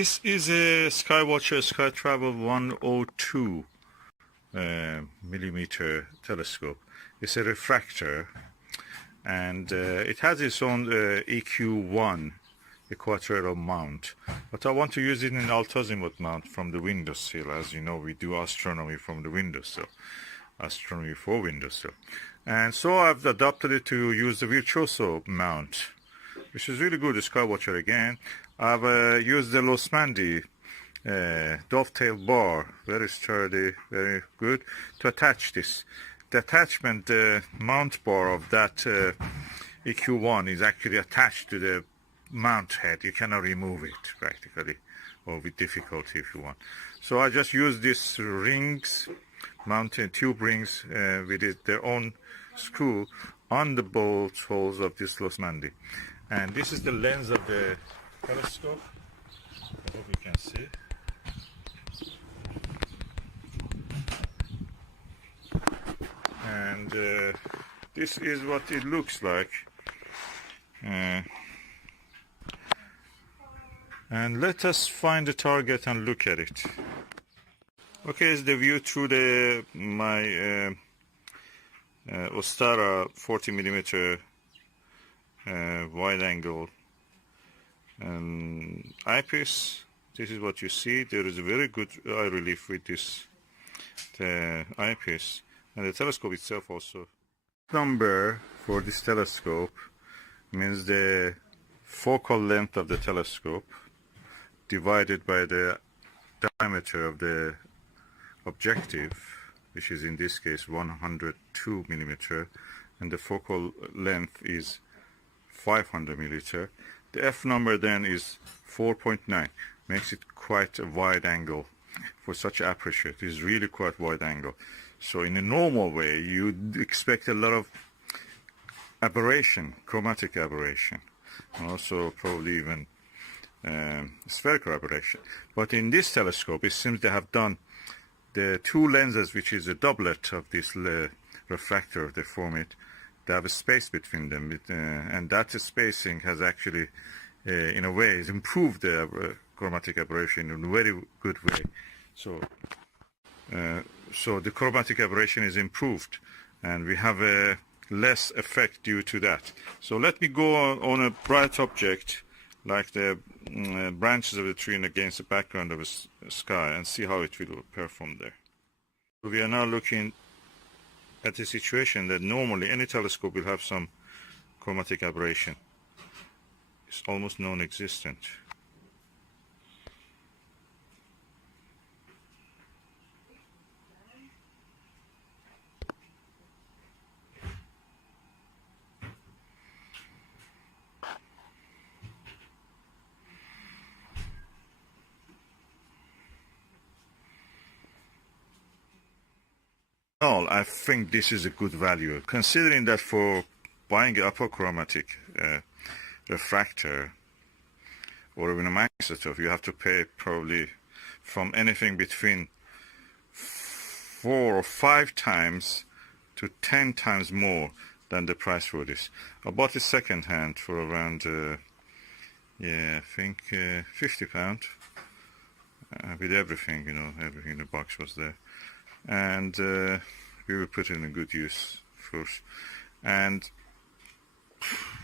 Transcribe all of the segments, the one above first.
This is a SkyWatcher Startravel 102mm telescope. It's a refractor, and it has its own EQ1 equatorial mount, but I want to use it in altazimuth mount from the windowsill. As you know, we do astronomy from the windowsill, astronomy for windowsill, and so I've adopted it to use the virtuoso mount, which is really good. The SkyWatcher again. I've used the Losmandy dovetail bar, very sturdy, very good, to attach this. The attachment, the mount bar of that EQ1 is actually attached to the mount head. You cannot remove it practically, or with difficulty if you want. So I just use these rings, mounted tube rings with their own screw on the bolt holes of this Losmandy. And this is the lens of the telescope. I hope you can see. And this is what it looks like. And let us find the target and look at it. Okay, it's the view through my Ostara 40mm wide angle eyepiece. This is what you see. There is a very good eye relief with this eyepiece, and the telescope itself also. Number for this telescope means the focal length of the telescope divided by the diameter of the objective, which is in this case 102mm, and the focal length is 500mm. The F number then is 4.9, makes it quite a wide angle for such aperture. It is really quite wide angle. So in a normal way, you'd expect a lot of aberration, chromatic aberration, and also probably even spherical aberration. But in this telescope, it seems they have done the two lenses, which is a doublet of this refractor, they form it. They have a space between them, and that spacing has actually, in a way, has improved the chromatic aberration in a very good way. So, so the chromatic aberration is improved, and we have a less effect due to that. So let me go on a bright object, like the branches of the tree against the background of a sky, and see how it will perform there. So we are now looking at a situation that normally any telescope will have some chromatic aberration. It's almost non-existent. I think this is a good value, considering that for buying an apochromatic refractor or even a microscope, you have to pay probably from anything between 4 or 5 times to 10 times more than the price for this. I bought it second hand for around, I think £50 with everything, you know, everything in the box was there. And we will put it in a good use first. And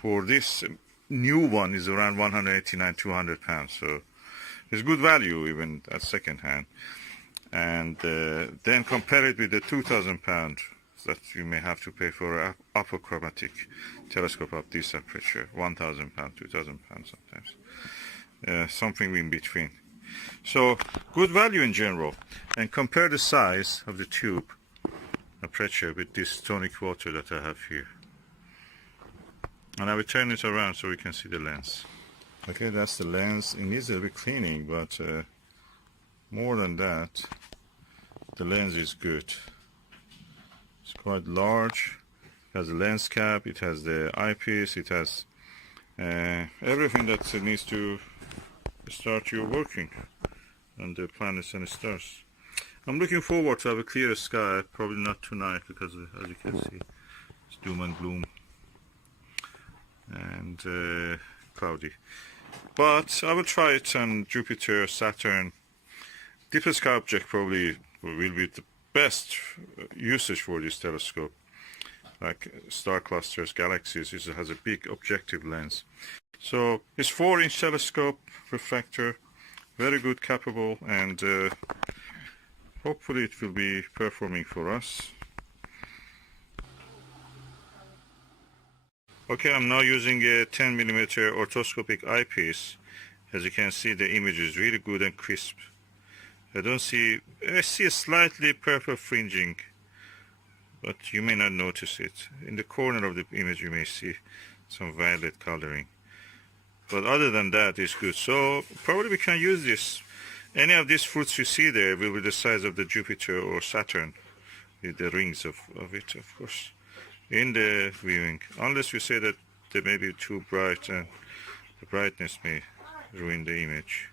for this new one is around 189, 200 pounds. So it's good value even at second hand. And then compare it with the 2,000 pounds that you may have to pay for an apochromatic telescope of this aperture, 1,000 pounds, 2,000 pounds sometimes. Something in between. So good value in general, and compare the size of the tube aperture with this tonic water that I have here. And I will turn it around so we can see the lens. Okay, that's the lens. It needs a little bit cleaning, but more than that, the lens is good. It's quite large. It has a lens cap, it has the eyepiece, it has everything that needs to start your working on the planets and stars. I'm looking forward to have a clear sky, probably not tonight because as you can see it's doom and gloom and cloudy. but I will try it on Jupiter, Saturn. Deep sky object probably will be the best usage for this telescope. Like star clusters, galaxies, it has a big objective lens. So it's 4-inch telescope, refractor, very good, capable, and hopefully it will be performing for us. Okay, I'm now using a 10mm autoscopic eyepiece. As you can see, the image is really good and crisp. I see a slightly purple fringing, but you may not notice it. In the corner of the image you may see some violet coloring. But other than that, it's good. So probably we can use this. Any of these fruits you see there will be the size of the Jupiter or Saturn, with the rings of it, of course, in the viewing. Unless we say that they may be too bright and the brightness may ruin the image.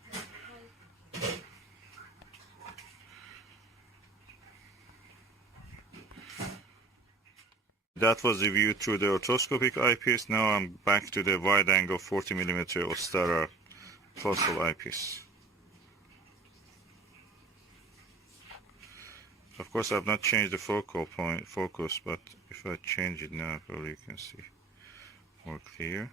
That was the view through the autoscopic eyepiece. Now I'm back to the wide-angle 40mm Ostara Plossl eyepiece. Of course, I've not changed the focus, but if I change it now, probably you can see more clear.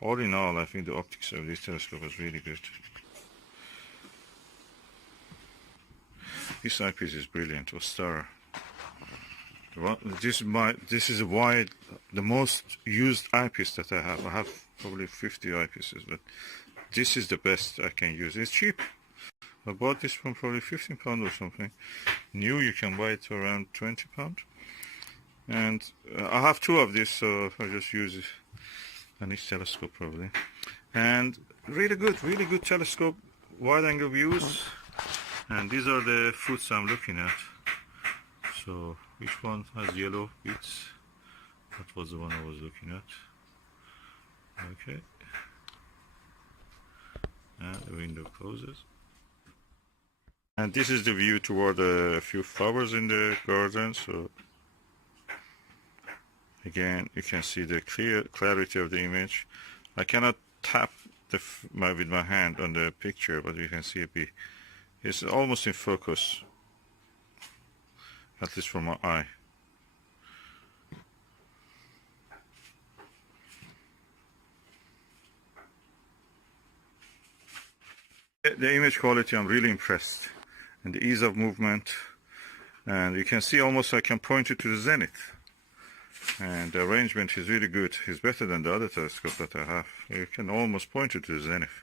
All in all, I think the optics of this telescope is really good. This eyepiece is brilliant, Ostara. This is the most used eyepiece that I have. I have probably 50 eyepieces, but this is the best I can use. It's cheap. I bought this from probably £15 or something. New, you can buy it around £20. And I have 2 of this, so I just use it on each telescope probably. And really good telescope, wide angle views. And these are the fruits I'm looking at. So which one has yellow bits? That was the one I was looking at. Okay. And the window closes. And this is the view toward a few flowers in the garden. So again, you can see the clarity of the image. I cannot tap with my hand on the picture, but you can see it's almost in focus, at least from my eye. The image quality, I'm really impressed, and the ease of movement, and you can see almost I can point it to the zenith. And the arrangement is really good. It's better than the other telescope that I have. You can almost point it to the zenith.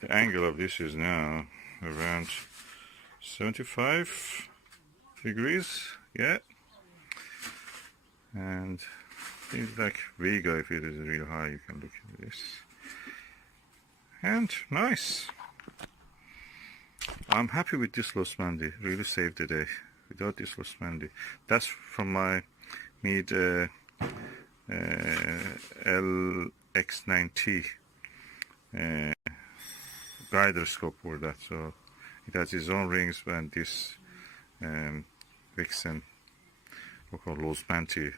The angle of this is now around 75 degrees. Yeah. And it's like Vega. If it is real high, you can look at this. And nice. I'm happy with this Losmandy. Really saved the day. Without this Losmandy. That's from my Mead LX9T gyroscope for that. So it has its own rings, and this Vixen, or Losmandy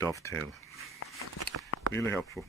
dovetail. Really helpful.